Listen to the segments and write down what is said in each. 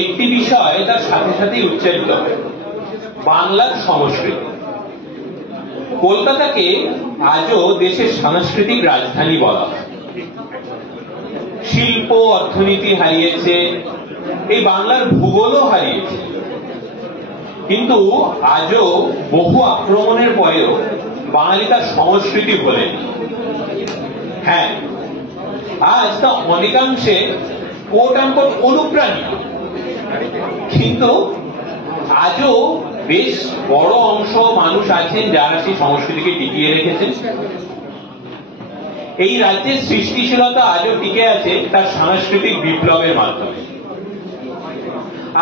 একটি বিষয় তার সাথে সাথেই উচ্চারিত হয়, বাংলার সংস্কৃতি। কলকাতাকে আজও দেশের সাংস্কৃতিক রাজধানী বলা হয়। শিল্প অর্থনীতি হারিয়েছে, এই বাংলার ভূগোলও হারিয়েছে, কিন্তু আজও বহু আক্রমণের পরেও বাঙালি তার সংস্কৃতি ভোলেনি। হ্যাঁ, আজ তা অনেকাংশে কোট আনকোট অনুপ্রাণিত, কিন্তু আজও বেশ বড় অংশ মানুষ আছেন যারা সেই সংস্কৃতিকে টিকিয়ে রেখেছেন। এই রাজ্যের সৃষ্টিশীলতা আজও টিকে আছে তার সাংস্কৃতিক বিপ্লবের মাধ্যমে।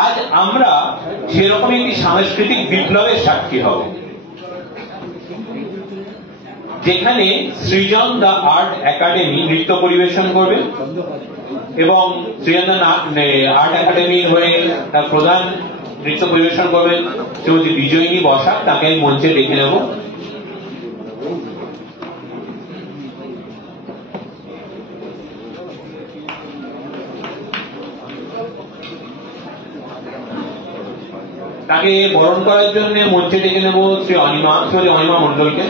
আজ আমরা সেরকম একটি সাংস্কৃতিক বিপ্লবের সাক্ষী হব, যেখানে সৃজন দ্য আর্ট একাডেমি নৃত্য পরিবেশন করবে এবং সৃজন দ্য আর্ট একাডেমির হয়ে তার প্রধান নৃত্য পরিবেশন করবেন শ্রীমতী বিজয়িনী বসাক। তাকে আমি মঞ্চে ডেকে নেব। তাকে বরণ করার জন্য মঞ্চে ডেকে নেব শ্রী অনিমা মন্ডলকে।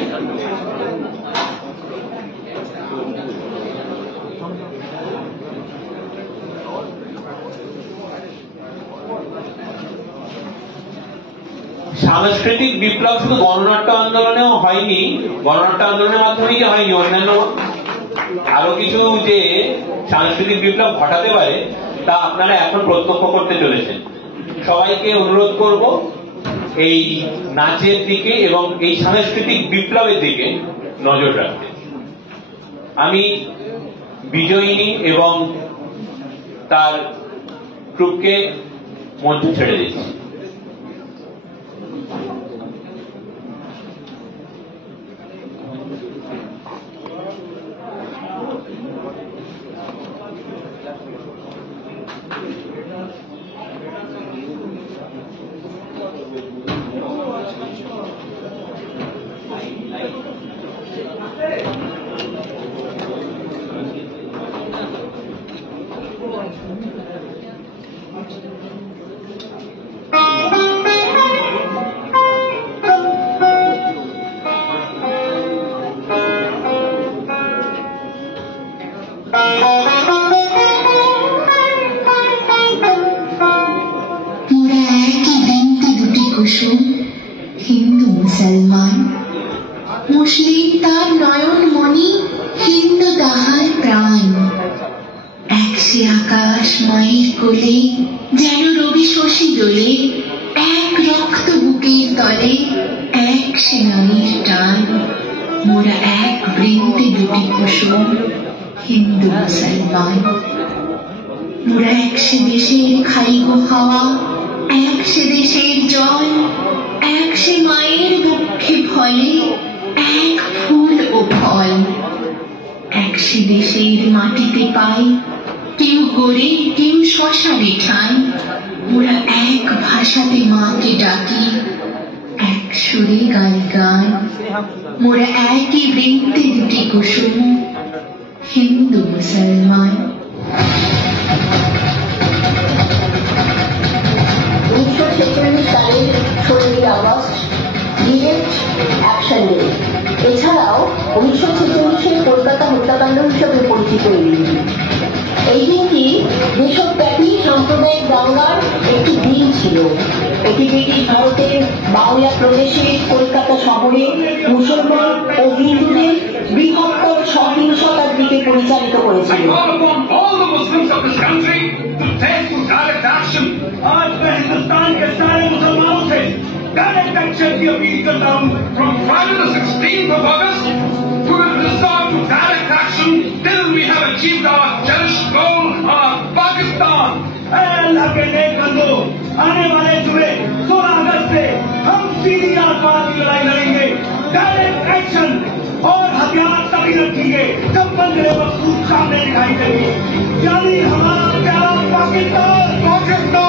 সাংস্কৃতিক বিপ্লব শুধু গণনাট্য আন্দোলনেও হয়নি, গণনাট্য আন্দোলনের মাধ্যমেই হয়নি, অন্যান্য আরো কিছু যে সাংস্কৃতিক বিপ্লব ঘটাতে পারে তা আপনারা এখন প্রত্যক্ষ করতে চলেছেন। সবাইকে অনুরোধ করব এই নাচের দিকে এবং এই সাংস্কৃতিক বিপ্লবের দিকে নজর রাখতে। আমি বিজয়িনী এবং তার ট্রুপকে মঞ্চ ছেড়ে দিচ্ছি। হিন্দু মুসলমান, মুসলিম তার নয়ন মণি, হিন্দু তাহার প্রাণ। একসে আকাশ মায়ের কোলে, যেন রবি শশী দোলে, এক রক্ত বুকের তলে, এক সে নারীর টান। মোরা এক বৃন্তে দুটি কুসুম, হিন্দু মুসলমান। মোরা এক সে দেশের খাই গো হাওয়া, এক সে দেশের জল, এক সে মায়ের দুঃখে ফলে, এক ফুল ও ফল। এক সে দেশের মাটিতে পাই, কেউ গড়ে কেউ শ্মশানে ঠাই। মোরা এক ভাষাতে মাকে ডাকি, এক সুরে গাই গান। মোরা একই বৃন্তে দুটি কুসুম, হিন্দু মুসলমান। 1946 সালের 16 আগস্ট ডিরেক্ট অ্যাকশন ডে, এছাড়াও 1946 কলকাতা হত্যাকাণ্ড হিসেবে পরিচিত এই দিনটি দেশব্যাপী সাম্প্রদায়িক দাঙ্গার একটি দিন ছিল। এটি ব্রিটিশ ভারতের বাংলা প্রদেশে কলকাতা শহরে মুসলমান ও হিন্দুদের বৃহত্তর সহিংসতার দিকে পরিচালিত করেছিল। आज मैं हिंदुस्तान के सारे मुसलमानों से डायरेक्ट एक्शन की अपील करता हूँ। From Friday the 16th of August, we will resort to direct action till we have achieved our cherished goal of Pakistan. अल्लाह के नेक बंदो, आने वाले जुमे 16 अगस्त से हम सीधी आसमान की लड़ाई लड़ेंगे। डायरेक्ट एक्शन और हथियार तभी रखेंगे जब बंदे मकसूद सामने दिखाई देंगे, यानी हमारा प्यारा पाकिस्तान। पाकिस्तान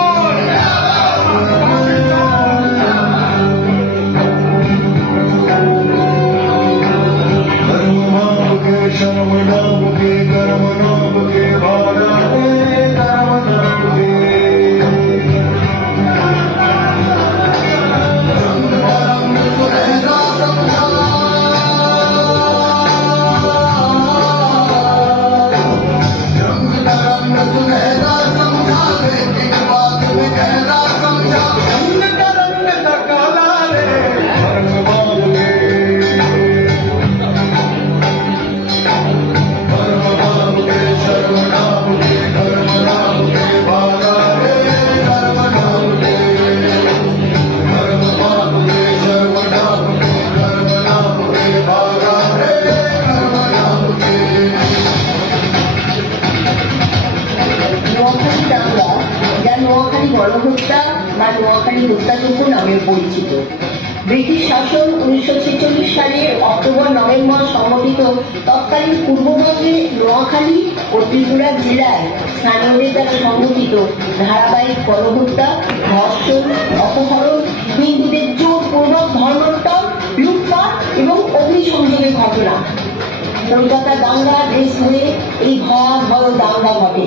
গণহত্যা বা নোয়াখালী হত্যাযজ্ঞ নামে পরিচিত। ব্রিটিশ শাসন 1946 সালের অক্টোবর নভেম্বর সংগঠিত তৎকালীন পূর্ববঙ্গে নোয়াখালী ও ত্রিপুরা জেলায় স্থানীয়দের দ্বারা সংগঠিত ধারাবাহিক গণহত্যা, ধর্ষণ, অপহরণ, হিন্দুদের জোরপূর্বক ধর্মান্তর, লুটপাট এবং অগ্নিসংযোগের ঘটনা। কলকাতা দাঙ্গা দেশ হয়ে এই ভয়াবহ দাঙ্গা ঘটে।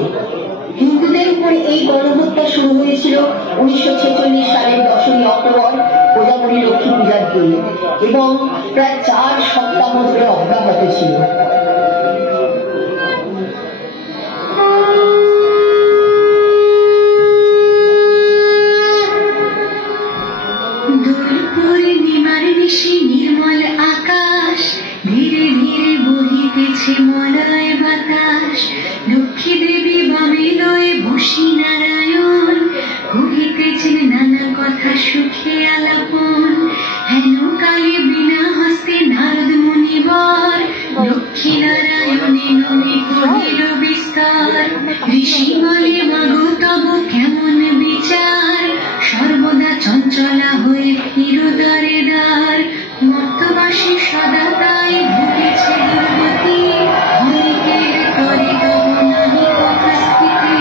হিন্দুদের উপরে এই গণহত্যা শুরু হয়েছিল 1946 সালের 10ই অক্টোবর প্রজাপতি লক্ষ্মী পূজার দিন এবং প্রায় 4 সপ্তাহ ধরে অব্যাহত ছিল। পূর্ণিমার নিশি নির্মল আকাশ, ধীরে ধীরে বহিতেছে মলয় বাতাস। লক্ষ্মী দেবী বামে লয়ে বসি নারায়ণ, কহিতেছেন নানা কথা সুখে আলাপন। হেন কালে বিনা হস্তে নারদ মুনিবর, লক্ষ্মী নারায়ণে নমে কহিল বিস্তার। ঋষি বলে মাগো তব কেমন বিচার, সর্বদা চঞ্চলা হয়ে ফিরো দ্বারে দ্বার। মর্তবাসী সদা তাই ভুলেছে দুর্গতি, অনেকের তরে তব নাহি উপস্থিতি।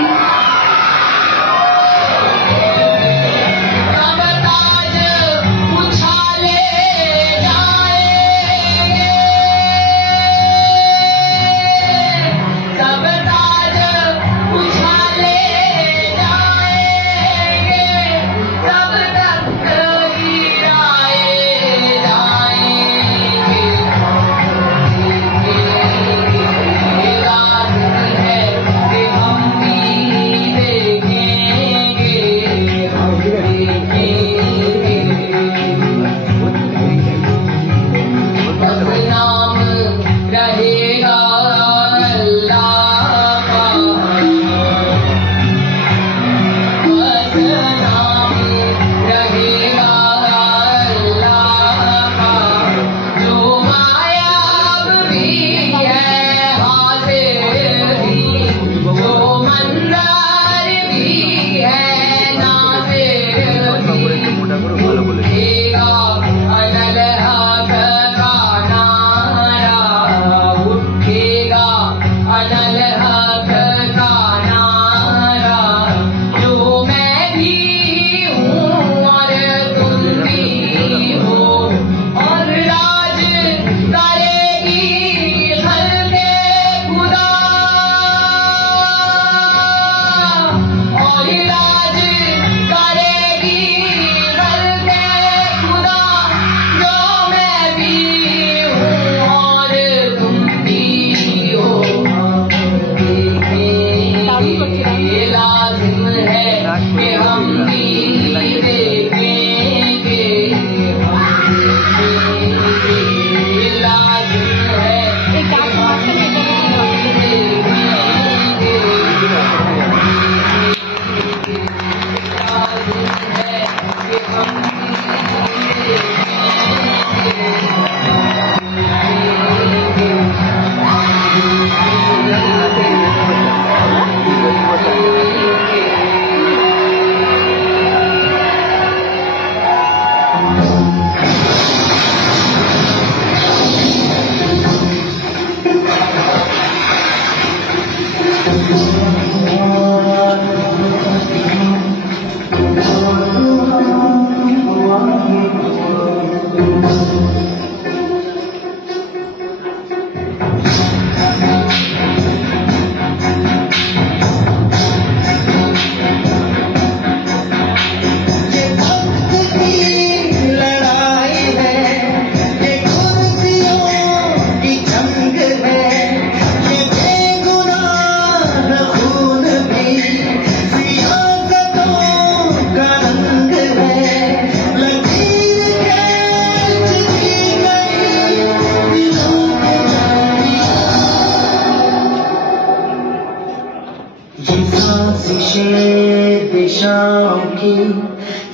दिशाओं की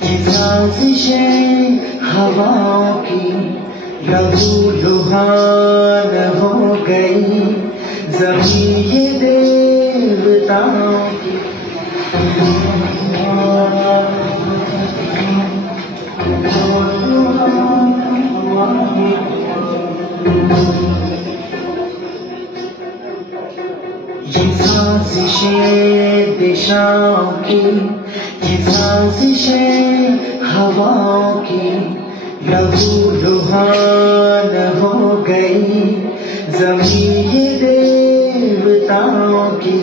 ये साजिशें हवाओं की लहूलुहान हो गई जमीन ये देवताओं की बारिशें दिशाओं की साजिशें हवाओं की लहूलुहान हो गई जमीन ये देवताओं की।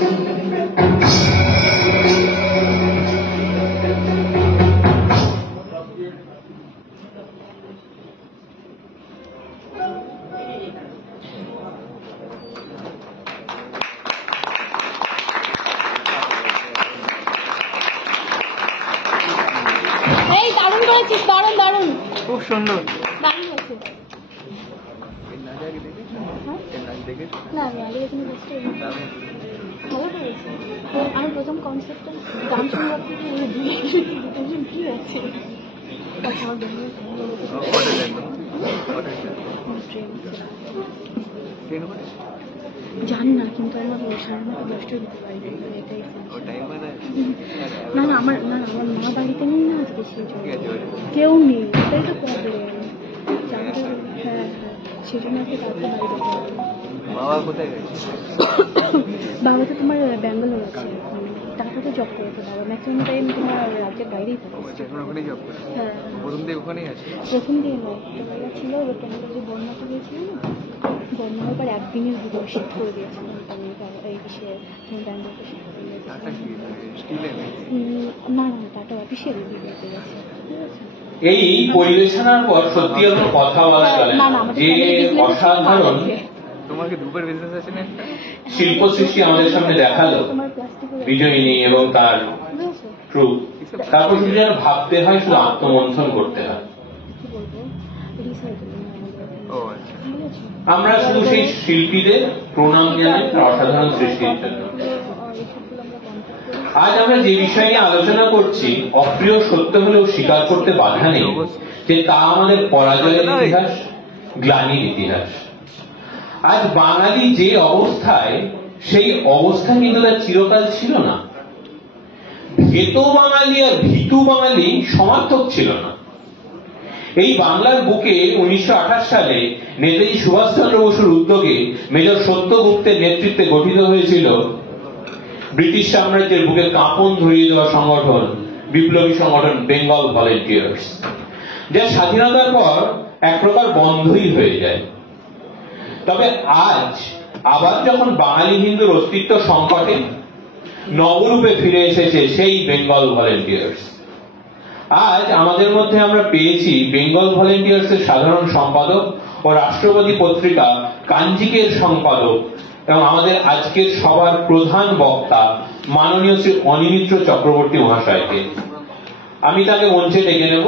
খুব সুন্দর। আমি প্রথম কনসেপ্টটা গান শুনবার থেকে কি আছে জানি না, কিন্তু আমার নষ্ট দিতে পারি এটাই। না না আমার মা বাড়িতে নেই না আজকে, সেই জন্য কেউ নেই, এটাই তো প্রবলেম। হ্যাঁ সেই জন্য আজকে তারপর বাড়িতে বাবা কোথায় গেছে? বাবা তো তোমার ব্যাঙ্গালোর আছে, টাকা তো জব করেছে বাবা, ম্যাক্সিমাম টাইম তোমার রাজ্যের বাইরেই থাকে। ওখানেই জব করে? হ্যাঁ প্রথম দিয়ে ওখানেই আছে? প্রথম দিয়ে নয়, ছোটবেলা ছিল, এবার তোমাদের যে বন্যাটা হয়েছিল না, বন্যা এবার একদিনের ভিতরে শিফট করে দিয়েছে এই বিষয়ে ব্যাঙ্গালোরকে শিফট করে দিয়েছে। না না টাটা অফিসিয়ালি দিয়ে দিতে গেছে, ঠিক আছে। এই পরিবেশনার পর সত্যি কোনো কথা বলা চলে না, যে অসাধারণ তোমাকে দুবার বিজনেস আছে না, শিল্প সৃষ্টি আমাদের সামনে দেখালো বিজয়িনী এবং তার ট্রুপ। তারপর শুধু যেন ভাবতে হয়, শুধু আত্মমন্থন করতে হয়। আমরা শুধু সেই শিল্পীদের প্রণাম জানাই তার অসাধারণ সৃষ্টির জন্য। আজ আমরা যে বিষয় নিয়ে আলোচনা করছি, অপ্রিয় সত্য হলেও স্বীকার করতে বাধা নেই যে তা আমাদের পরাজয়ের ইতিহাস, গ্লানির ইতিহাস। আজ বাঙালি যে অবস্থায়, সেই অবস্থা কিন্তু তার চিরকাল ছিল না। ভেতো বাঙালি আর ভীতু বাঙালি সমার্থক ছিল না। এই বাংলার বুকে 1928 সালে নেতাজি সুভাষচন্দ্র বসুর উদ্যোগে মেজর সত্যগুপ্তের নেতৃত্বে গঠিত হয়েছিল ব্রিটিশ সাম্রাজ্যের বুকে কাঁপন ধরিয়ে দেওয়া সংগঠন, বিপ্লবী সংগঠন বেঙ্গল ভলেন্টিয়ার্স, যা স্বাধীনতার পর এক প্রকার বন্ধই হয়ে যায়। তবে আজ আবার যখন বাঙালি হিন্দুর অস্তিত্ব সংকটে, নবরূপে ফিরে এসেছে সেই বেঙ্গল ভলেন্টিয়ার্স। আজ আমাদের মধ্যে আমরা পেয়েছি বেঙ্গল ভলেন্টিয়ার্স এর সাধারণ সম্পাদক ও রাষ্ট্রপতি পত্রিকা কাঞ্জিকের সম্পাদক এবং আমাদের আজকের সবার প্রধান বক্তা মাননীয় শ্রী অনিমিত্র চক্রবর্তী মহাশয়কে। আমি তাকে মঞ্চে ডেকে নেব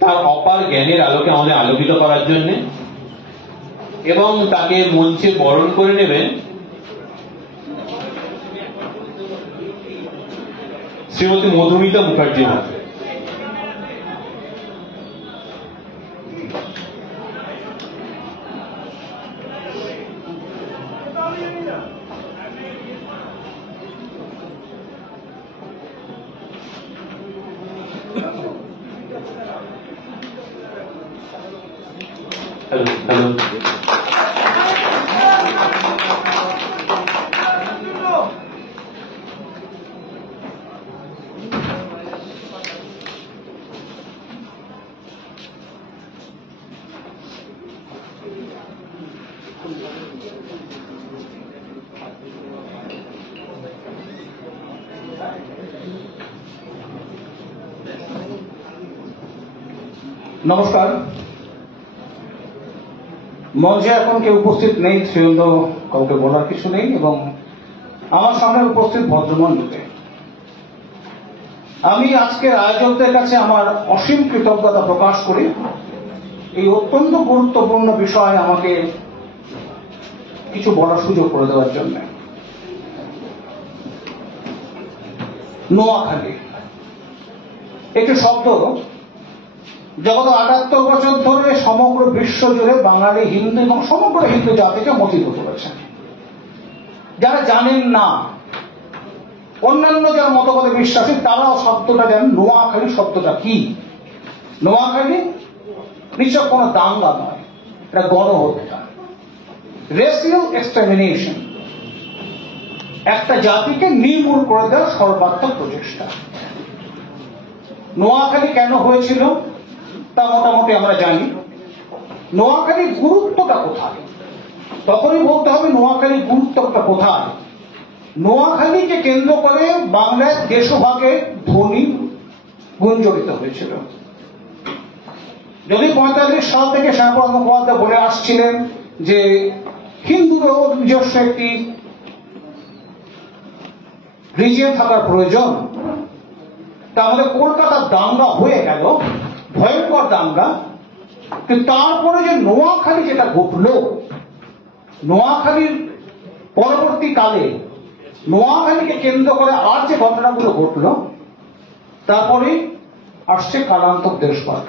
তার অপার জ্ঞানের আলোকে আমাদের আলোকিত করার জন্য, এবং তাকে মঞ্চে বরণ করে নেবেন শ্রীমতী মধুমিতা মুখার্জি মহাশয়। হ্যালো নমস্কার। মঞ্চে এখন কেউ উপস্থিত নেই, সেজন্য কাউকে বলার কিছু নেই, এবং আমার সামনে উপস্থিত ভদ্রমন লোকে আমি আজকের আয়োজকদের কাছে আমার অসীম কৃতজ্ঞতা প্রকাশ করি এই অত্যন্ত গুরুত্বপূর্ণ বিষয়ে আমাকে কিছু বলার সুযোগ করে দেওয়ার জন্য। নোয়াখালী একটি শব্দ যা গত 78 বছর ধরে সমগ্র বিশ্ব জুড়ে বাঙালি হিন্দু এবং সমগ্র হিন্দু জাতিকে মোহিত করেছে। যারা জানেন না, অন্যান্য যারা মতবাদে বিশ্বাসী, তারাও শব্দটা জানেন। নোয়াখালী শব্দটা কি? নোয়াখালী নিশ্চয় কোনো দাঙ্গা নয়, এটা গণহত্যা, রেসিয়াল এক্সটারমিনেশন। একটা জাতিকে নির্মূল করে দেওয়ার সর্বাত্মক প্রচেষ্টা। নোয়াখালী কেন হয়েছিল তা মোটামুটি আমরা জানি। নোয়াখালীর গুরুত্বটা কোথায়, তখনই বলতে হবে নোয়াখালীর গুরুত্বটা কোথায়। নোয়াখালীকে কেন্দ্র করে বাংলার দেশভাগের ধ্বনি গুঞ্জরিত হয়েছিল। যদি 45 সাল থেকে শ্যামাপ্রসাদ মুখোপাধ্যায় বলে আসছিলেন যে হিন্দুরও নিজস্ব একটি রিজিয়ন থাকার প্রয়োজন, তা আমাদের কলকাতার দাঙ্গা হয়ে গেল, ভয়ঙ্কর দাঙ্গা। কিন্তু তারপরে যে নোয়াখালী যেটা ঘটল, নোয়াখালীর পরবর্তীকালে নোয়াখালীকে কেন্দ্র করে আর যে ঘটনাগুলো ঘটল, তারপরে আসছে কালান্তক দেশভাগ।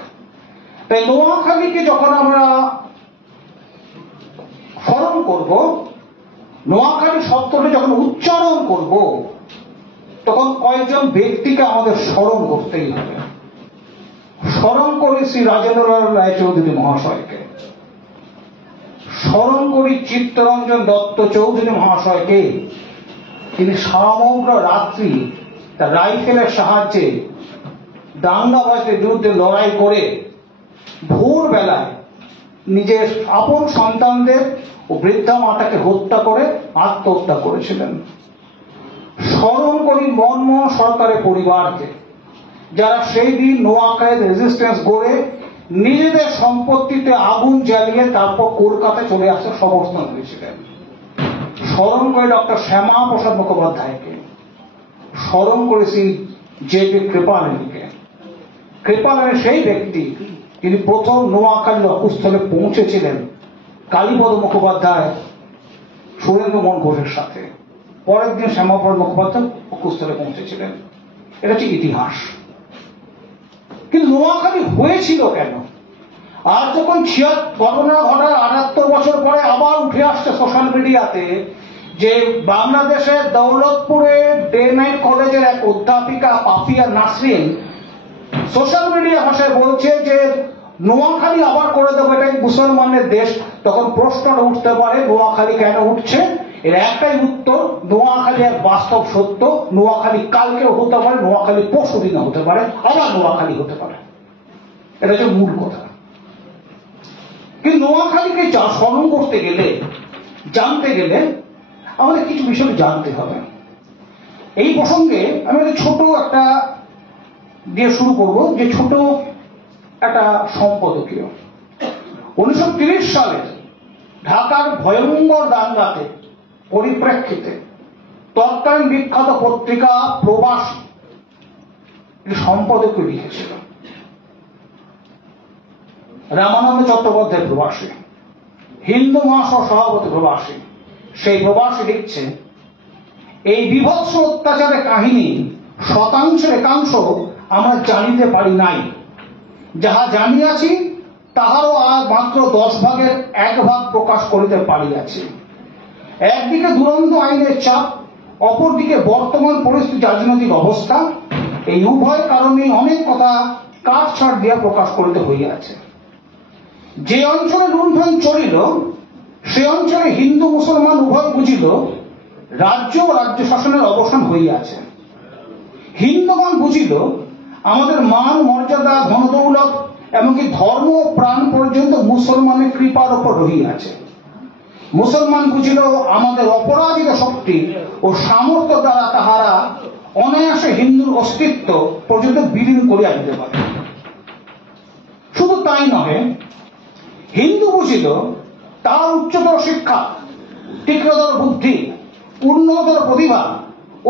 তাই নোয়াখালীকে যখন আমরা স্মরণ করব, নোয়াখালী শব্দটা যখন উচ্চারণ করব, তখন কয়েকজন ব্যক্তিকে আমাদের স্মরণ করতেই হবে। স্মরণ করি শ্রী রাজেন্দ্রলাল রায়চৌধুরী মহাশয়কে, স্মরণ করি চিত্তরঞ্জন দত্ত চৌধুরী মহাশয়কে। তিনি সমগ্র রাত্রি তার রাইফেলের সাহায্যে দাঙ্গাবাজদের বিরুদ্ধে লড়াই করে ভোরবেলায় নিজের আপন সন্তানদের ও বৃদ্ধা মাতাকে হত্যা করে আত্মহত্যা করেছিলেন। স্মরণ করি মনমোহন সরকারের পরিবারকে, যারা সেই দিন নোয়াখালীর রেজিস্ট্যান্স গড়ে নিজেদের সম্পত্তিতে আগুন জ্বালিয়ে তারপর কলকাতায় চলে আসার সমর্থন হয়েছিলেন। স্মরণ করে ডক্টর শ্যামাপ্রসাদ মুখোপাধ্যায়কে, স্মরণ করেছি জে.পি. কৃপালিনীকে। কৃপালিনী সেই ব্যক্তি যিনি প্রথম নোয়াখালী অকুস্থলে পৌঁছেছিলেন কালীপদ মুখোপাধ্যায় সুরেন্দ্রমোহন ঘোষের সাথে। পরের দিন শ্যামাপ্রসাদ মুখোপাধ্যায় অকুস্থলে পৌঁছেছিলেন। এটা হচ্ছে ইতিহাস। কিন্তু নোয়াখালী হয়েছিল কেন? আর যখন ঘটনা ঘটার 78 বছর পরে আবার উঠে আসছে সোশ্যাল মিডিয়াতে যে বাংলাদেশের দৌলতপুরের ডে নাইট কলেজের এক অধ্যাপিকা পাপিয়া নাসরিন সোশ্যাল মিডিয়া ভাষায় বলছে যে নোয়াখালী আবার করে দেবো, এটাই মুসলমানের দেশ। তখন প্রশ্নটা উঠতে পারে নোয়াখালী কেন উঠছে? এর একটাই উত্তর, নোয়াখালী এক বাস্তব সত্য। নোয়াখালী কালকেও হতে পারে, নোয়াখালী পরশু দিনে হতে পারে, আবার নোয়াখালী হতে পারে। এটা হচ্ছে মূল কথা। কিন্তু নোয়াখালীকে স্মরণ করতে গেলে, জানতে গেলে আমাদের কিছু বিষয় জানতে হবে। এই প্রসঙ্গে আমি একটা ছোট একটা দিয়ে শুরু করব, যে ছোট একটা সম্পাদকীয়। 1930 সালের ঢাকার ভয়ঙ্কর দাঙ্গাতে পরিপ্রেক্ষিতে তৎকালীন বিখ্যাত পত্রিকা প্রবাসী সম্পাদকীয় লিখেছিল। রামানন্দ চট্টোপাধ্যায় প্রবাসী, হিন্দু মহাসভার সভাপতি প্রবাসী। সেই প্রবাসী লিখছে, এই বিভৎস অত্যাচারের কাহিনী শতাংশের একাংশ আমরা জানিতে পারি নাই, যাহা জানিয়াছি তাহারও আর মাত্র 10 ভাগের 1 ভাগ প্রকাশ করিতে পারিয়াছি। একদিকে দুরন্ত আইনের চাপ, অপরদিকে বর্তমান পরিস্থিতি রাজনৈতিক অবস্থা, এই উভয় কারণে অনেক কথা কাটছাট দিয়া প্রকাশ করিতে হইয়াছে। যে অঞ্চলে লুণ্ঠন চলিল সে অঞ্চলে হিন্দু মুসলমান উভয় বুঝিল রাজ্য ও রাজ্য শাসনের অবসান হইয়াছে। হিন্দুগণ বুঝিল আমাদের মান মর্যাদা ধনদৌলত এমনকি ধর্ম ও প্রাণ পর্যন্ত মুসলমানের কৃপার উপর রহিয়াছে। মুসলমান বুঝিল আমাদের অপরাজিত শক্তি ও সামর্থ্য দ্বারা তাহারা অনায়াসে হিন্দুর অস্তিত্ব পর্যন্ত বিলীন করিয়া দিতে পারে। শুধু তাই নহে, হিন্দু বুঝিল তার উচ্চতর শিক্ষা, তীক্ষ্ণতর বুদ্ধি, উন্নতর প্রতিভা,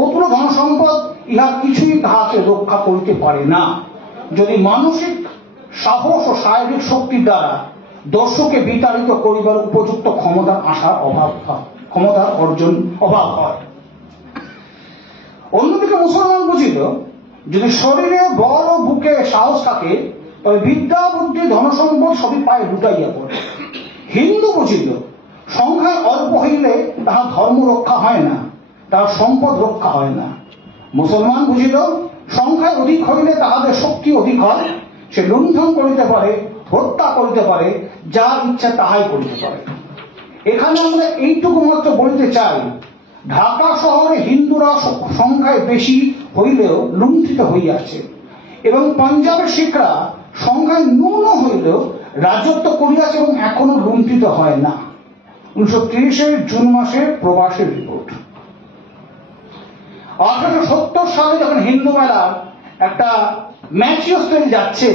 অতুল ধনসম্পদ ইহা কিছুই তাহাকে রক্ষা করিতে পারে না, যদি মানসিক সাহস ও শারীরিক শক্তির দ্বারা দর্শকে বিতাড়িত করিবার উপযুক্ত ক্ষমতার আশার অভাব হয়, ক্ষমতার অর্জন অভাব হয়। অন্যদিকে মুসলমান বুঝিল যদি শরীরে বল ও বুকে সাহস থাকে তবে বিদ্যা বুদ্ধি ধনসম্পদ সবই পায়ে লুটাইয়া পড়ে। হিন্দু বুঝিল সংখ্যায় অল্প হইলে তাহার ধর্ম রক্ষা হয় না, তার সম্পদ রক্ষা হয় না। মুসলমান বুঝিল সংখ্যায় অধিক হইলে তাহাদের শক্তি অধিক হয়, সে লুণ্ঠন করিতে পারে, হত্যা করিতে পারে, যার ইচ্ছা তাহাই করিতে পারে। এখানে আমরা এইটুকু মাত্র বলতে চাই, ঢাকা শহরে হিন্দুরা সংখ্যায় বেশি হইলেও লুণ্ঠিত হইয়াছে এবং পাঞ্জাবের শিখরা সংখ্যায় ন্যূন হইলেও রাজত্ব করিয়াছে এবং এখনো লুণ্ঠিত হয় না। 1930 জুন মাসের প্রবাসের রিপোর্ট। 1870 সালে যখন হিন্দু মেলা একটা ম্যাচিওর স্টেজ যাচ্ছে,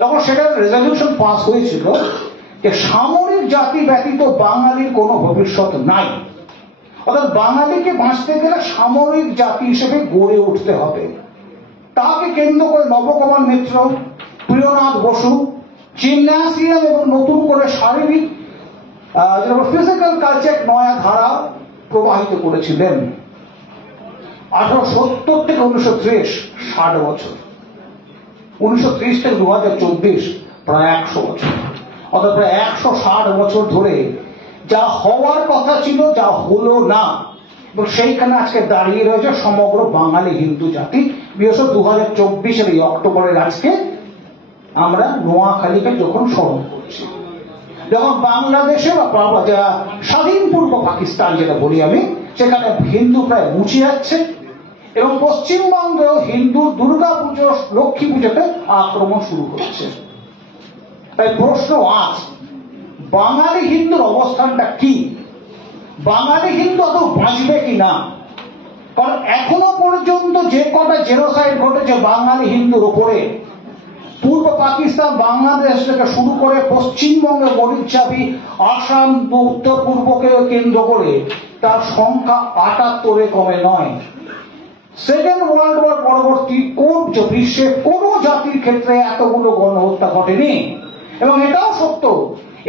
তখন সেটার রেজলিউশন পাস হয়েছিল যে সামরিক জাতি ব্যতীত বাঙালির কোনো ভবিষ্যৎ নাই। অর্থাৎ বাঙালিকে বাঁচতে গেলে সামরিক জাতি হিসেবে গড়ে উঠতে হবে। তাকে কেন্দ্র করে নবকুমার মিত্র, প্রিয়নাথ বসু জিমন্যাসিয়াম এবং নতুন করে শারীরিক ফিজিক্যাল কালচার নয়া ধারা প্রবাহিত করেছিলেন। 1870 থেকে 1930, 60 বছর। 1930 থেকে 2024, প্রায় 100 বছর। অর্থাৎ প্রায় 160 বছর ধরে যা হওয়ার কথা ছিল, যা হলো না, এবং সেইখানে আজকে দাঁড়িয়ে রয়েছে সমগ্র বাঙালি হিন্দু জাতি। বিশেষ 2024 এই অক্টোবরের আজকে আমরা নোয়াখালীকে যখন স্মরণ করছি, যখন বাংলাদেশে বা স্বাধীন পূর্ব পাকিস্তান যেটা বলি আমি, সেখানে হিন্দু প্রায় মুছে যাচ্ছে এবং পশ্চিমবঙ্গেও হিন্দু দুর্গা পুজো, লক্ষ্মী পুজোতে আক্রমণ শুরু হচ্ছে। তাই প্রশ্ন আজ, বাঙালি হিন্দুর অবস্থানটা কি? বাঙালি হিন্দু আদৌ বাঁচবে কি না? কারণ এখনো পর্যন্ত যে কটা জেনোসাইড ঘটেছে বাঙালি হিন্দুর উপরে, পূর্ব পাকিস্তান, বাংলাদেশ থেকে শুরু করে পশ্চিমবঙ্গের মরিচাপি, আসাম, উত্তর পূর্বকে কেন্দ্র করে, তার সংখ্যা 78-এ কমে নয়। সেকেন্ড ওয়ার্ল্ড ওয়ার পরবর্তী বিশ্বের কোন জাতির ক্ষেত্রে এতগুলো গণহত্যা ঘটেনি। এবং এটাও সত্য,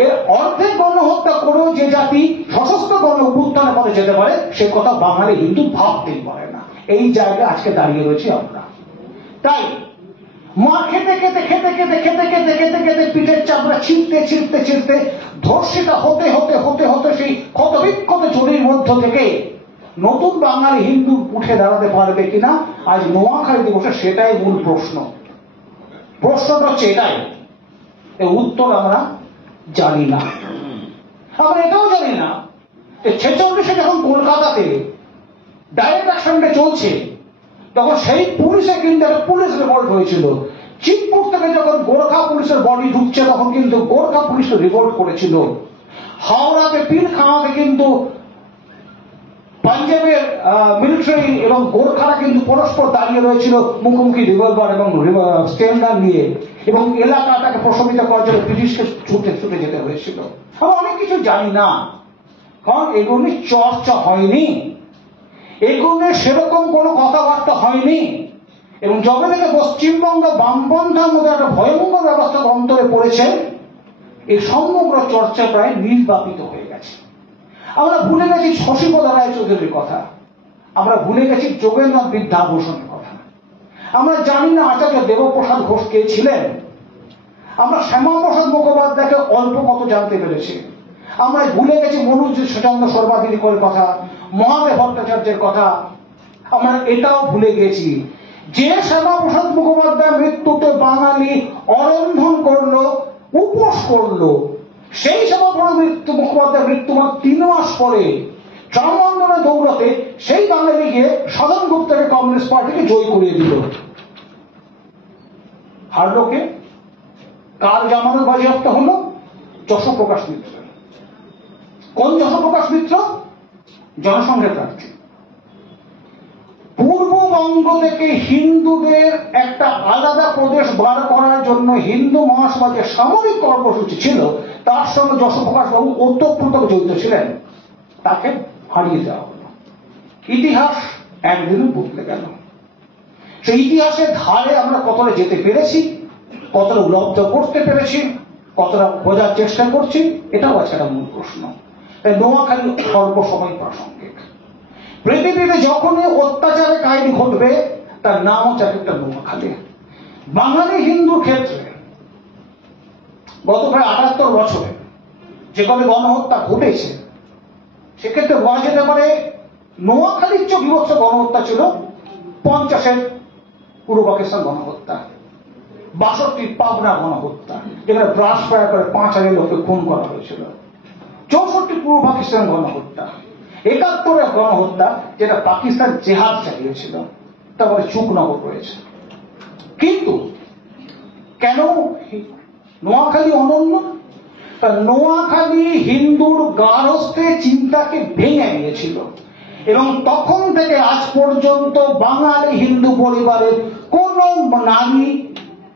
এর অর্ধেক গণহত্যা করেও যে জাতি সশস্ত্র গণ অভ্যুত্থানের পথে যেতে পারে, সে কথা বাঙালি হিন্দু ভাবতেই পারে না। এই জায়গায় আজকে দাঁড়িয়ে রয়েছি আমরা। তাই মা খেতে খেতে খেতে খেতে খেতে খেতে খেতে খেতে পিঠের চামড়া ছিঁড়তে ছিঁড়তে ছিঁড়তে ধর্ষিতা হতে হতে হতে হতে সেই ক্ষতবিক্ষত চুরির মধ্য থেকে নতুন বাঙালি হিন্দু উঠে দাঁড়াতে পারবে কিনা, আজ নোয়াখালী দিবসে সেটাই মূল প্রশ্ন। প্রশ্নটা হচ্ছে এটাই, এর উত্তর আমরা জানি না। আমরা এটাও জানি না যে 46-এ যখন কলকাতাতে ডাইরেক্ট অ্যাকশনটা চলছে, তখন সেই পুলিশে কিন্তু একটা পুলিশ রিভোল্ট হয়েছিল। চিতপুর থেকে যখন গোর্খা পুলিশের বডি ঢুকছে, তখন কিন্তু গোর্খা পুলিশ রিভোল্ট করেছিল। হাওড়াতে পিলখানাতে কিন্তু পাঞ্জাবের মিলিটারি এবং গোর্খারা কিন্তু পরস্পর দাঁড়িয়ে রয়েছিল মুখোমুখি রিভলভার এবং স্টেনগান নিয়ে, এবং এলাকাটাকে প্রশমিত করার জন্য ব্রিটিশকে ছুটে ছুটে যেতে হয়েছিল। আমরা অনেক কিছু জানি না, কারণ এগুলি চর্চা হয়নি, এগুলি সেরকম কোনো কথাবার্তা হয়নি। এবং যবে থেকে পশ্চিমবঙ্গ বামপন্থার মধ্যে একটা ভয়ঙ্কর ব্যবস্থা অন্তরে পড়েছে, এই সমগ্র চর্চা প্রায় নির্বাপিত হয়ে গেছে। আমরা ভুলে গেছি শশীপদ রায়চৌধুরীর কথা, আমরা ভুলে গেছি যোগেন্দ্রনাথ বিদ্যাভূষণের কথা, আমরা জানি না আচার্য দেবপ্রসাদ ঘোষ কে ছিলেন, আমরা শ্যামাপ্রসাদ মুখোপাধ্যায়কে অল্প কত জানতে পেরেছি, আমরা ভুলে গেছি মনোজ সচন্দ্র সর্বাধিকরের কথা, মহাদেব ভট্টাচার্যের কথা, আমরা এটাও ভুলে গেছি যে শ্যামাপ্রসাদ মুখোপাধ্যায় মৃত্যুতে বাঙালি অরন্ধন করলো, উপোস করলো, সেই শ্যামাপ্রসাদ মুখোপাধ্যায় মৃত্যু 3 মাস পরে ট্রাম আন্দোলনের দৌড়াতে সেই বাঙালি গিয়ে সাধন গুপ্তকে কমিউনিস্ট পার্টিকে জয় করিয়ে দিল। হারলো কে? কার জামানত বাজেয়াপ্ত হলো? যশোপ্রকাশ মিত্র। কোন যশোপ্রকাশ মিত্র? জনসংঘের প্রার্থী। পূর্ববঙ্গ থেকে হিন্দুদের একটা আলাদা প্রদেশ বার করার জন্য হিন্দু মহাসভার সামরিক কর্মসূচি ছিল, তার সঙ্গে যশোপ্রকাশ বাবু ওতপ্রোতভাবে জড়িত ছিলেন, তাকে হারিয়ে দেওয়া হল। ইতিহাস একদিনও বদলে গেল। সেই ইতিহাসের ধারে আমরা কতটা যেতে পেরেছি, কতটা উপলব্ধ করতে পেরেছি, কতটা বোঝার চেষ্টা করছি, এটাও আছে একটা মূল প্রশ্ন। তাই নোয়াখালী সর্বসময় প্রাসঙ্গিক। পৃথিবীতে যখনই অত্যাচারের কাহিনী ঘটবে, তার নাম হচ্ছে একটা নোয়াখালী। বাঙালি হিন্দুর ক্ষেত্রে গত প্রায় 78 বছরে যেখানে গণহত্যা ঘটেছে, সেক্ষেত্রে বলা যেতে পারে নোয়াখালীর চেয়ে বিভৎস গণহত্যা ছিল 50-এর পূর্ব পাকিস্তান গণহত্যা, 62 পাবনা গণহত্যা, যেখানে ব্রাশ ফায়ার করে 5000 লোককে খুন করা হয়েছিল, 64 পূর্ব পাকিস্তান গণহত্যা, 71-এর গণহত্যা যেটা পাকিস্তান জেহাদ চালিয়েছিল, তারপরে চুকনগর রয়েছে। কিন্তু কেন নোয়াখালী অনন্য? নোয়াখালী হিন্দুর গার্হস্থ্যে চিন্তাকে ভেঙে দিয়েছিল এবং তখন থেকে আজ পর্যন্ত বাঙালি হিন্দু পরিবারের কোন নারী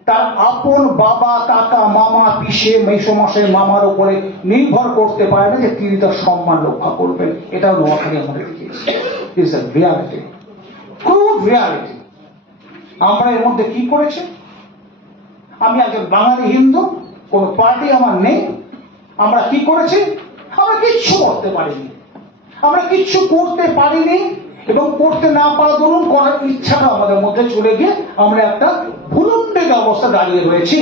তার আপন বাবা, কাকা, মামা, পিসে, মেসোমশাই, মামার উপরে নির্ভর করতে পারে না যে তিনি তার সম্মান রক্ষা করবেন। এটাও নোয়াখালী আমাদের দেখিয়েছে। It's a reality, crude reality. আমরা এর মধ্যে কি করেছি? আমি একজন বাঙালি হিন্দু, কোন পার্টি আমার নেই। আমরা কি করেছি? আমরা কিচ্ছু করতে পারিনি। আমরা কিচ্ছু করতে পারিনি এবং করতে না পারা দরুন করার ইচ্ছাটা আমাদের মধ্যে চলে গিয়ে আমরা একটা ভুলুন্ডিক অবস্থা দাঁড়িয়ে রয়েছি।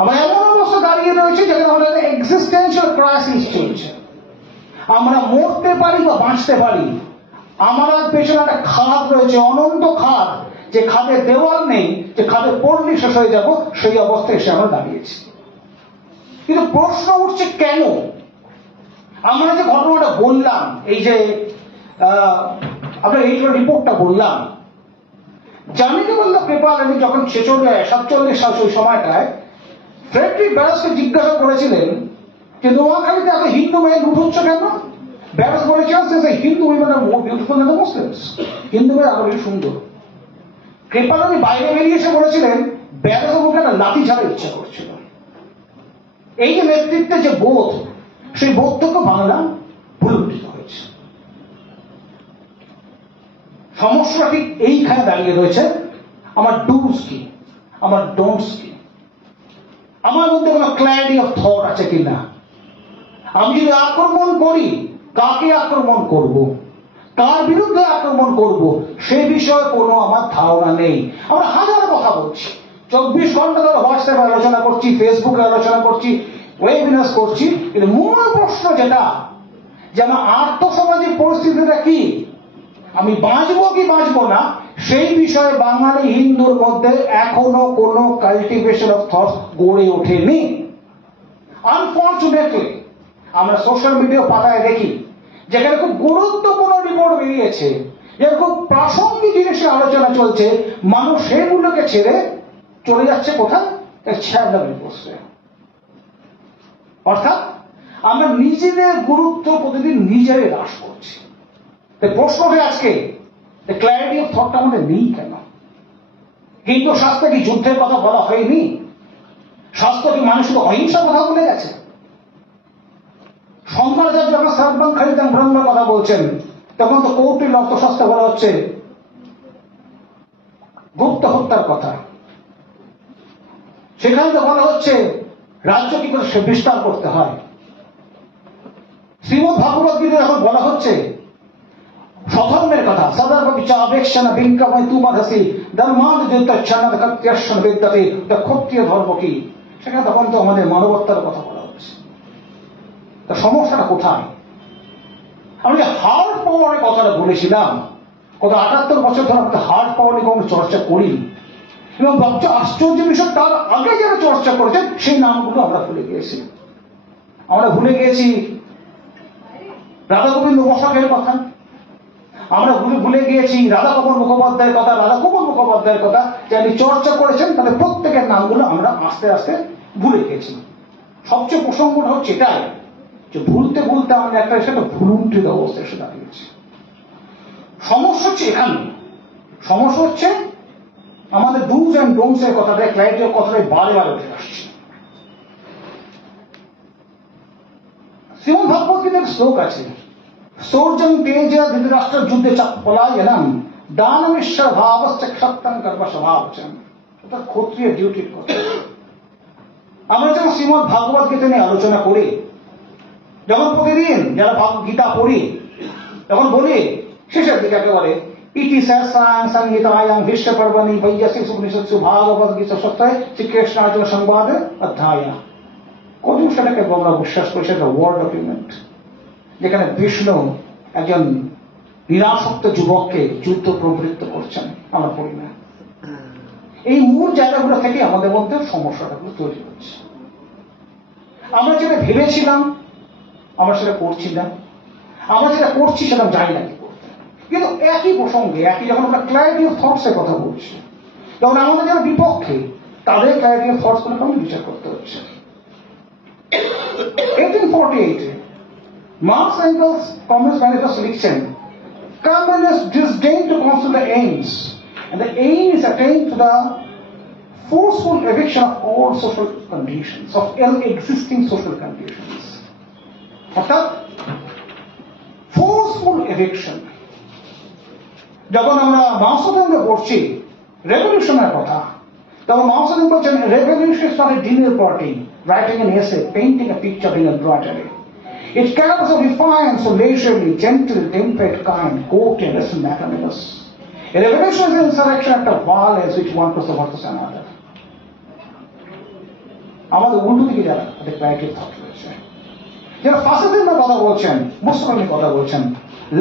আমরা এমন অবস্থা দাঁড়িয়ে রয়েছি যেখানে আমাদের এক্সিস্টেন্সিয়াল ক্রাইসিস চলছে। আমরা মরতে পারি বা বাঁচতে পারি, আমার পেছনে একটা খাদ রয়েছে, অনন্ত খাদ, যে খাদের দেওয়াল নেই, যে খাদের পড়লি শেষ হয়ে যাব, সেই অবস্থায় এসে আমরা দাঁড়িয়েছি। কিন্তু প্রশ্ন উঠছে কেন? আমরা যে ঘটনাটা বললাম, এই যে আমরা এই রিপোর্টটা বললাম, জামিনে বললাম পেপার, আমি যখন 47 সাল ওই সময়টায় ফ্রেডরিক ব্যারাসকে জিজ্ঞাসা করেছিলেন যে নোয়াখালীতে এত হিন্দু মেয়ে লুট হচ্ছে কেন? ব্যারাস বলেছিলেন যে Hindu women are more beautiful than the Muslims, Hindu মেয়ে আরো বেশি সুন্দর। কৃপালানি বাইরে বেরিয়ে এসে বলেছিলেন ব্যারাসের মুখে একটা লাঠি ছাড়ার ইচ্ছা করছিল। এই যে নেতৃত্বের যে বোধ, সেই বোধ থেকে বাংলা ভুলুণ্ঠিত হয়েছে। সমস্যা ঠিক এইখানে দাঁড়িয়ে রয়েছে। আমার ডুস কি, আমার ডোন্টস কি, আমার মধ্যে কোনো ক্ল্যারিটি অফ থট আছে কিনা। আমি যদি আক্রমণ করি, কাকে আক্রমণ করব, কার বিরুদ্ধে আক্রমণ করব, সে বিষয়ে কোনো আমার ধারণা নেই। আমরা হাজার কথা বলছি, 24 ঘন্টা ধরে হোয়াটসঅ্যাপে আলোচনা করছি, ফেসবুকে আলোচনা করছি, ওয়েবিনার করছি, কিন্তু মূল প্রশ্ন যেটা, যে আমার আর্থসামাজিক পরিস্থিতিটা কি, আমি বাঁচবো কি বাঁচবো না, সেই বিষয়ে বাঙালি হিন্দুর মধ্যে এখনো কোনো কাল্টিভেশন অফ থটস গড়ে ওঠেনি। আনফর্চুনেটলি আমরা সোশ্যাল মিডিয়া পাতায় দেখি যেখানে খুব গুরুত্বপূর্ণ রিপোর্ট বেরিয়েছে, যেখানে খুব প্রাসঙ্গিক জিনিসের আলোচনা চলছে, মানুষ সেগুলোকে ছেড়ে চলে যাচ্ছে কোথায়? ছ্যান্ডামি পোস্টে। অর্থাৎ আমরা নিজেদের গুরুত্ব প্রতিদিন নিজেরাই হ্রাস করছি। প্রশ্ন উঠে আজকে, ক্ল্যারিটি অফ থটটা আমাদের নেই কেন? হিন্দু শাস্ত্রে কি যুদ্ধের কথা বলা হয়নি? শাস্ত্র কি মানুষ শুধু অহিংসার কথা বলে গেছে? শঙ্করাচার্য যখন সর্বাং খরিদাং ব্রহ্মের কথা বলছেন, তখন তো কৌটিল্য অর্থশাস্ত্রে বলা হচ্ছে গুপ্ত হত্যার কথা। সেখানে তো বলা হচ্ছে রাজ্য কি করে বিস্তার করতে হয়। শ্রীমদ্ ভাগবত গীতায় এখন বলা হচ্ছে স্বধর্মের কথা, সদর্ভপি চ অবেক্ষণা বিঙ্কময় তুমধসি ধর্মাদ যুদ্ধচ্ছন্ন কত্যর্ষণ বিদ্যতে, ক্ষত্রিয় ধর্ম কি, সেখানে তখন তো আমাদের মানবতার কথা বলা হচ্ছে। তা সমস্যাটা কোথায়? আমি যে হার্ড পাওয়ারের কথাটা বলেছিলাম, গত 78 বছর ধরে আমরা হার্ড পাওয়ার নিয়ে কোনো চর্চা করি, এবং সবচেয়ে আশ্চর্য বিষয়, তার আগে যারা চর্চা করেছেন সেই নামগুলো আমরা ভুলে গিয়েছি। আমরা ভুলে গিয়েছি রাধা গোবিন্দ বসাকের কথা, আমরা ভুলে গিয়েছি রাধা কুমার মুখোপাধ্যায়ের কথা, রাধা কুমার মুখোপাধ্যায়ের কথা, যারা চর্চা করেছেন তাদের প্রত্যেকের নামগুলো আমরা আস্তে আস্তে ভুলে গেছি। সবচেয়ে প্রসঙ্গটা হচ্ছে এটাই যে ভুলতে ভুলতে আমরা একটা ভুলুণ্ঠিত অবস্থায় এসে দাঁড়িয়েছি। সমস্যা হচ্ছে এখানে, সমস্যা হচ্ছে আমাদের ডুজ অ্যান্ড ডোন্টস এর কথাটা, ক্ল্যারিটি অফ কথাটাই বারে বারে উঠে আসছে। শ্রীমদ্ ভাগবত গীতার শ্লোক আছে, সৌর্যং তেজ ধৃতরাষ্ট্র যুদ্ধে পলায়নম দানমেশ্বর ভাবশ্চ ক্ষত্রং কর্ম স্বভাবচম। এটা ক্ষত্রিয় ডিউটির কথা। আমরা যখন শ্রীমদ্ ভাগবত গীতা নিয়ে আলোচনা করি, যখন প্রতিদিন যারা গীতা পড়ি, তখন বলি শেষের দিকে একেবারে ইতি সহস্রাং সংহিতায়াং ভীষ্ম পর্বণি বৈয়াসিক উপনিষৎসু ভাগবত গীতা সপ্তাহে শ্রীকৃষ্ণার্জুন সংবাদ অধ্যায়। কত সেটাকে আমরা বিশ্বাস করি সেটা ওয়ার্ড ডকুমেন্ট, যেখানে বিষ্ণু একজন নিরাসক্ত যুবককে যুদ্ধ প্রবৃত্ত করছেন, আমরা পড়ি না। এই মূল জায়গাগুলো থেকে আমাদের মধ্যে সমস্যাটাগুলো তৈরি হচ্ছে। আমরা যেটা ভেবেছিলাম আমরা সেটা করছি না, আমরা যেটা করছি সেটা জানি না কি করতে। কিন্তু একই প্রসঙ্গে একই যখন আমরা ক্ল্যারিটি অফ থটস এর কথা বলছি, যখন আমাদের যারা বিপক্ষে তাদের ক্ল্যারিটি অফ থটস গুলো কেমন বিচার করতে হচ্ছে। 1848 মার্কস এঙ্গেলস কমিউনিস্ট ম্যানিফেস্টো লিখছেন, communists disdain to consider the aims, and the aim is attained to the forceful eviction of all social conditions, of existing social conditions. অর্থাৎ ফোর্সফুল এভিকশন। যখন আমরা মাওসেতুংকে পড়ছি রেভলিউশনের কথা, তখন মাওসেতুং বলছেন revolution is not a dinner party, writing an essay, painting a picture in embroidery. It carries a refined, so leisurely, gentle, temperate kind, courteous, less magnanimous. A revolution is an insurrection act of violence which one person versus another. আমাদের উল্টো দিকে যারা তাদের criteria thought রয়েছে, যারা ফাসিজমের কথা বলছেন, মুসলিমের কথা বলছেন,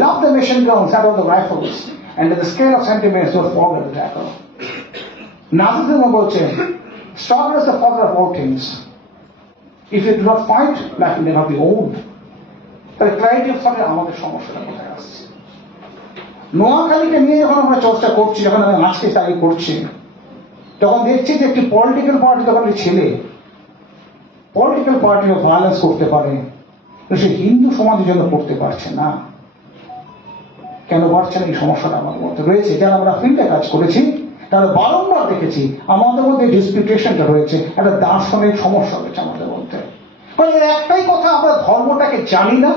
love the machine guns at the rifles and the scale of sentiments don't forget the tackle. Nazism বলছে struggle is the father of all things, if you do not fight life will never be old. তাহলে criteria of থটে আমাদের সমস্যাটা কোথায় আসছে? নোয়াখালীকে নিয়ে যখন আমরা চর্চা করছি, যখন আমি আজকে তাই করছি, তখন দেখছি যে একটি পলিটিক্যাল পার্টি তখন ছেলে পলিটিক্যাল পার্টি ভায়োলেন্স করতে পারে, সে হিন্দু সমাজের জন্য করতে পারছে না। কেন পারছে না? এই সমস্যাটা আমাদের মধ্যে রয়েছে। যারা আমরা ফিল্ডে কাজ করেছি তারা বারংবার দেখেছি আমাদের মধ্যে ডিসপিউটেশনটা রয়েছে, একটা দার্শনিক সমস্যা রয়েছে আমাদের মধ্যে। একটাই কথা, আমরা ধর্মটাকে জানি না,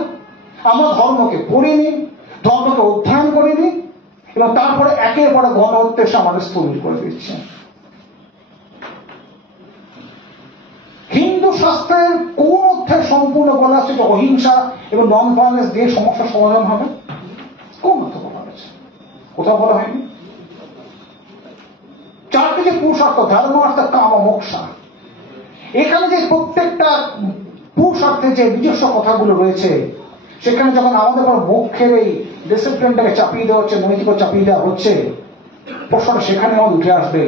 আমরা ধর্মকে পড়িনি, ধর্মকে অধ্যয়ন করিনি, এবং তারপরে একের পরে গণহত্যা এসে আমাদের স্থবির করে দিচ্ছে। হিন্দু শাস্ত্রের কোন অধ্যায় সম্পূর্ণ বলা আছে যে অহিংসা এবং নন ভায়োলেন্স দিয়ে সমস্যার সমাধান হবে? কোন অর্থ বলা হয়েছে? কোথাও বলা হয়নি। চারটি যে পুরুষার্থ, ধর্ম, অর্থ, কাম, মোক্ষা, এখানে যে প্রত্যেকটা পুরুষার্থে যে নিজস্ব কথাগুলো রয়েছে, সেখানে যখন আমাদের মোক্ষের এই ডিসিপ্লিনটাকে চাপিয়ে দেওয়া হচ্ছে, নৈতিক চাপিয়ে দেওয়া হচ্ছে, প্রশ্নটা সেখানে আমাদের উঠে আসবে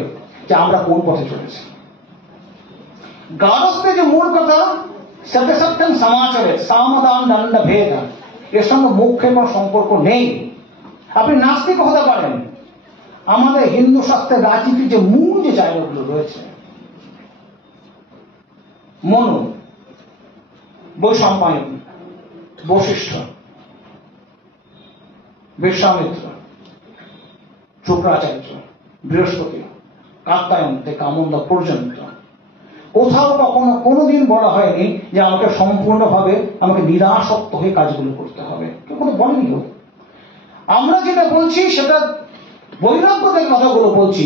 যে আমরা কোন পথে চলেছি। গারস্থে যে মূল কথা, সত্য সত্যম সমাচারে সামদান দণ্ড ভেদ, এর সঙ্গে মোক্ষের কোন সম্পর্ক নেই। আপনি নাস্তিক হতে পারেন, আমাদের হিন্দু শাস্ত্রের রাজনীতির যে মূল যে জায়গাগুলো রয়েছে, মনু, বৈশম্পায়ন, বশিষ্ঠ, বিশ্বামিত্র, শুক্রাচার্য, বৃহস্পতি, কাত্যায়ন থেকে কামন্দ পর্যন্ত কোথাও কখনো কোনোদিন বলা হয়নি যে আমাকে সম্পূর্ণভাবে আমাকে নিরাসক্ত হয়ে কাজগুলো করতে হবে, কেউ কোনো বলেনি। আমরা যেটা বলছি সেটা বৈরাগ্যদের কথাগুলো বলছি,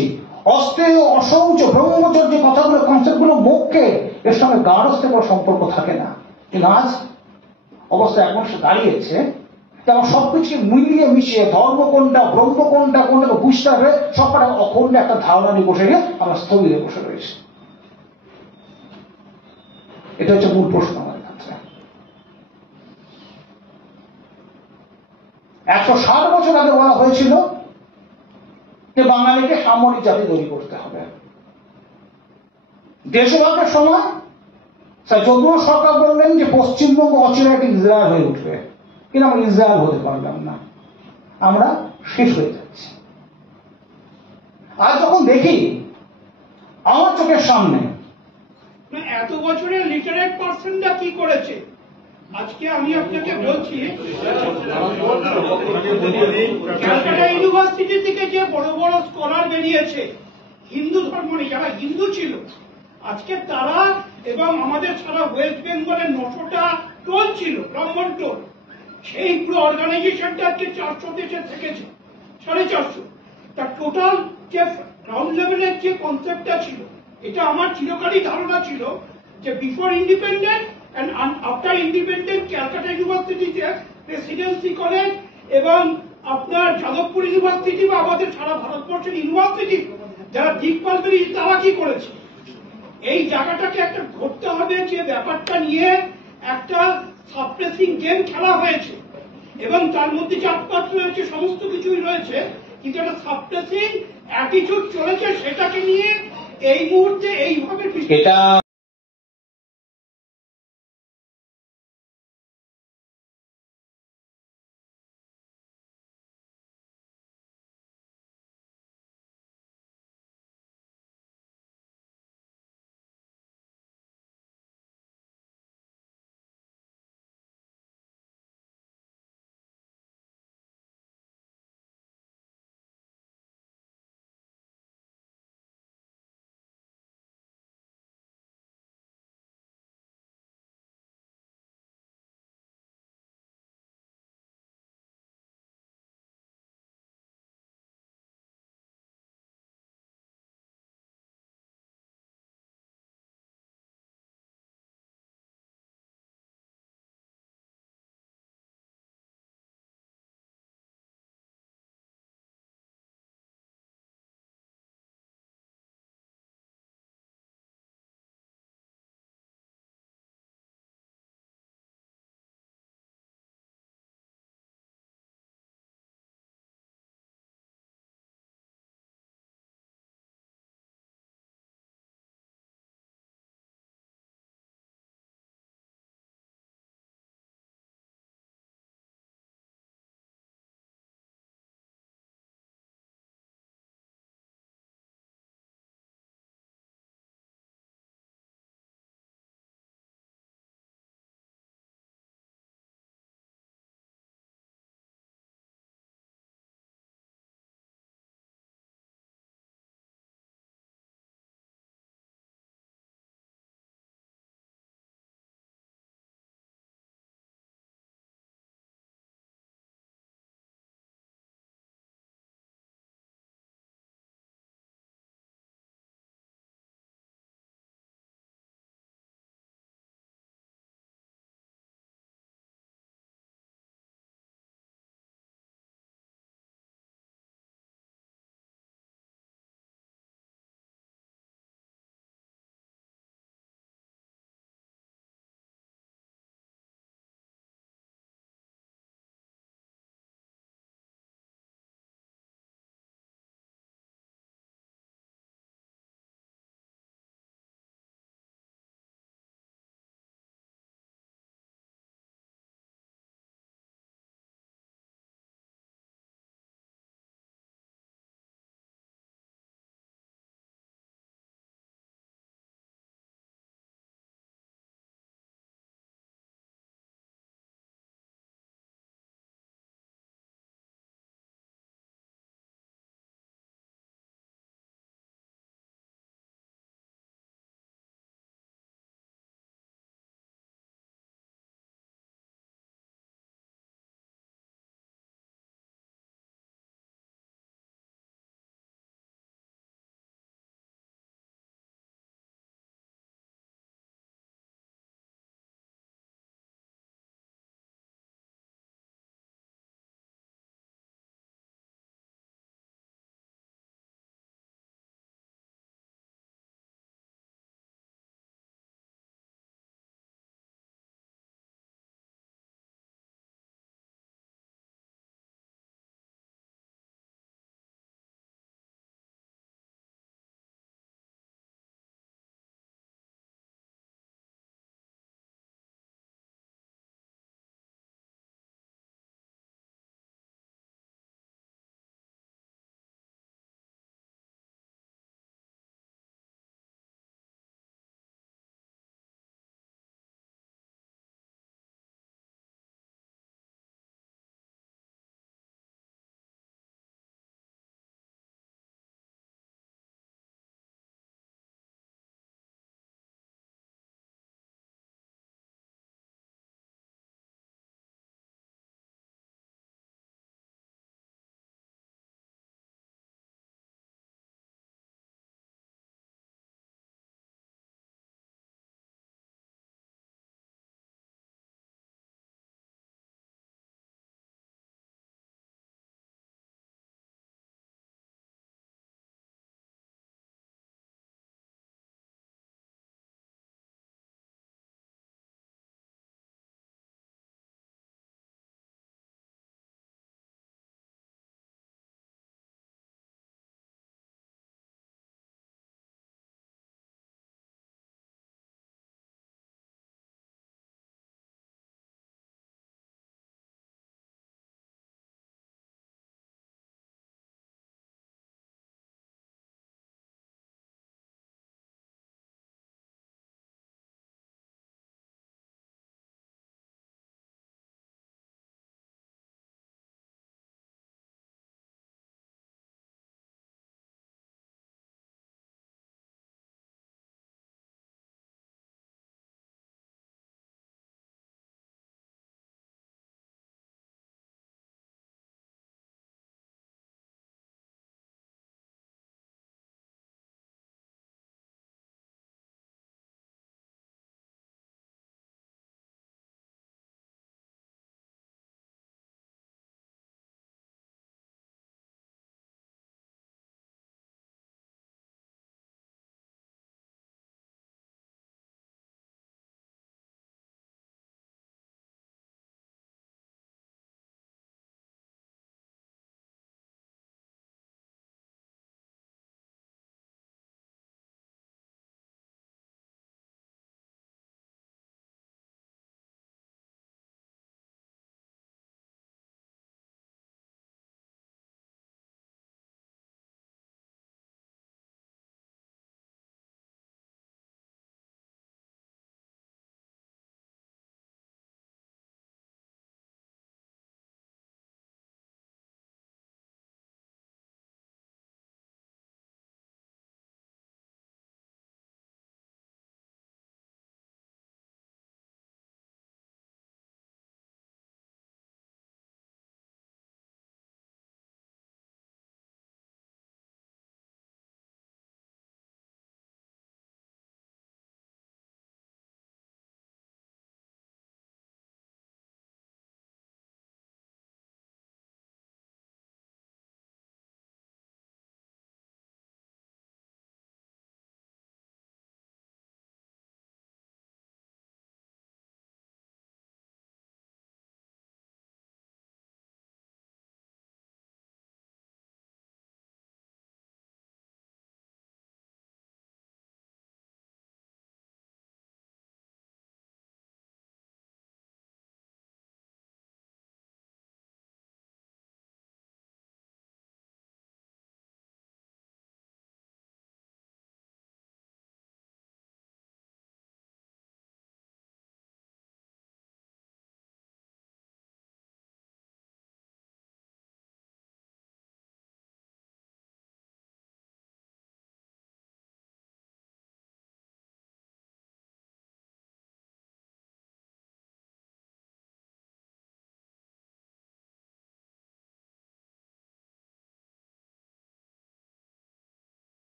অস্ত্রেয়, অশৌচ, ব্রহ্মচর্য কথাগুলো, কনসেপ্টগুলো মোক্ষে, এর সঙ্গে গার্হস্থ্যের কোনো সম্পর্ক থাকে না। কিন্তু আজ অবস্থা এমন সে দাঁড়িয়েছে যে আমার সবকিছুকে মিলিয়ে মিশিয়ে ধর্ম কোনটা, ব্রহ্ম কোনটা, কোনটাকে বুঝতে হবে, সবকটা অখণ্ড একটা ধারণা নিয়ে বসে গিয়ে আমরা স্থবিরে বসে রয়েছি। এটা হচ্ছে মূল প্রশ্ন আমাদের কাছে। 160 বছর আগে বলা হয়েছিল যে বাঙালিকে সামরিক জাতি তৈরি করতে হবে। দেশভাগের সময় যদুনাথ সরকার বললেন যে পশ্চিমবঙ্গ অচিরে একটা ইসরায়েল হয়ে উঠবে, কিন্তু আমরা ইসরায়েল হতে পারলাম না, আমরা শেষ হয়ে যাচ্ছি। আজ যখন দেখি আমার চোখের সামনে এত বছরের লিটারেট পার্সনটা কি করেছে, আজকে আমি আপনাকে বলছি ক্যালকাটা ইউনিভার্সিটি থেকে যে বড় বড় স্কলার বেরিয়েছে হিন্দু ধর্ম নিয়ে, যারা হিন্দু ছিল, আজকে তারা এবং আমাদের সারা ওয়েস্ট বেঙ্গলের 900টা টোল ছিল, ব্রাহ্মণ টোল, সেই পুরো অর্গানাইজেশনটা আজকে 400 দেশে থেকেছে, 450। তার টোটাল যে গ্রাউন্ড লেভেলের যে কনসেপ্টটা ছিল, এটা আমার চিরকালই ধারণা ছিল যে before independent and after independent Calcutta ইউনিভার্সিটিতে প্রেসিডেন্সি কলেজ এবং আপনার যাদবপুর ইউনিভার্সিটি বা আমাদের সারা ভারতবর্ষের ইউনিভার্সিটি যারা দিকপাল করি, তারা কি করেছে, এই জায়গাটাকে একটা ধরতে হবে যে ব্যাপারটা নিয়ে একটা সাপ্রেসিং গেম খেলা হয়েছে এবং তার মধ্যে চাপপাত রয়েছে, সমস্ত কিছুই রয়েছে, কিন্তু একটা সাপ্রেসিং অ্যাটিটিউড চলেছে, সেটাকে নিয়ে এই মুহূর্তে এইভাবে